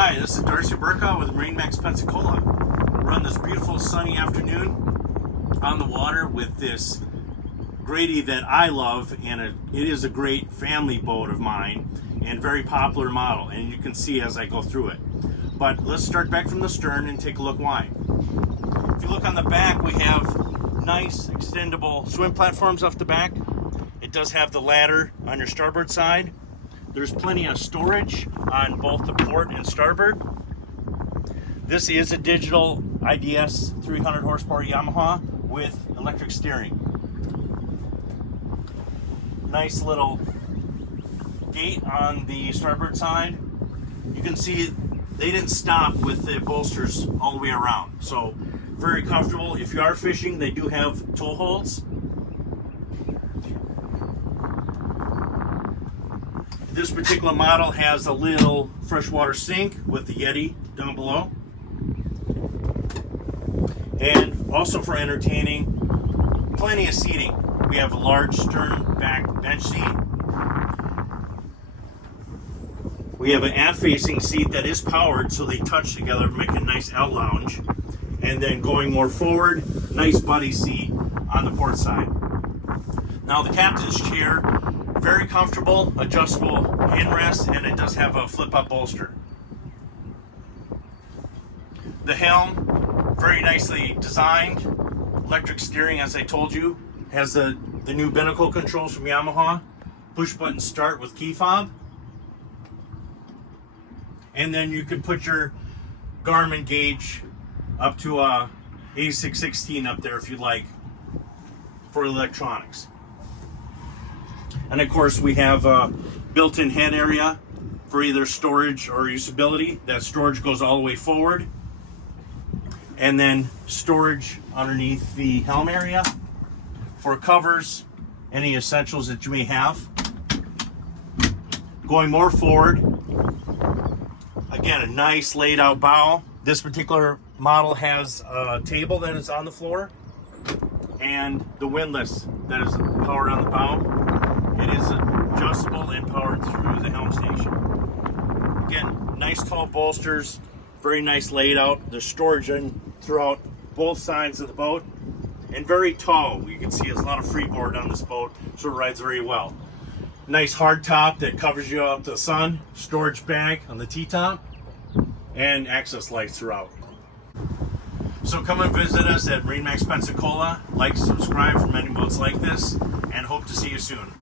Hi, this is Darcy Burkow with MarineMax Pensacola. We're on this beautiful sunny afternoon on the water with this Grady that I love, and it is a great family boat of mine and very popular model, and you can see as I go through it. But let's start back from the stern and take a look why. If you look on the back, we have nice extendable swim platforms off the back. It does have the ladder on your starboard side. There's plenty of storage on both the port and starboard. This is a digital IDS 300 horsepower Yamaha with electric steering. Nice little gate on the starboard side. You can see they didn't stop with the bolsters all the way around. So very comfortable. If you are fishing, they do have tow holds. This particular model has a little freshwater sink with the Yeti down below. And also for entertaining, plenty of seating. We have a large stern back bench seat. We have an aft facing seat that is powered, so they touch together, make a nice out lounge. And then going more forward, nice buddy seat on the port side. Now the captain's chair, very comfortable, adjustable handrest, and it does have a flip-up bolster. The helm, very nicely designed. Electric steering, as I told you, has the new binnacle controls from Yamaha. Push-button start with key fob. And then you can put your Garmin gauge up to a A616 up there if you'd like for electronics. And of course we have a built-in head area for either storage or usability. That storage goes all the way forward. And then storage underneath the helm area for covers, any essentials that you may have. Going more forward, again, a nice laid out bow. This particular model has a table that is on the floor and the windlass that is powered on the bow. It is adjustable and powered through the helm station. Again, nice tall bolsters, very nice laid out. There's storage in throughout both sides of the boat, and very tall. You can see there's a lot of freeboard on this boat, so it rides very well. Nice hard top that covers you up to the sun, storage bag on the T-top, and access lights throughout. So come and visit us at MarineMax Pensacola. Like, subscribe for many boats like this, and hope to see you soon.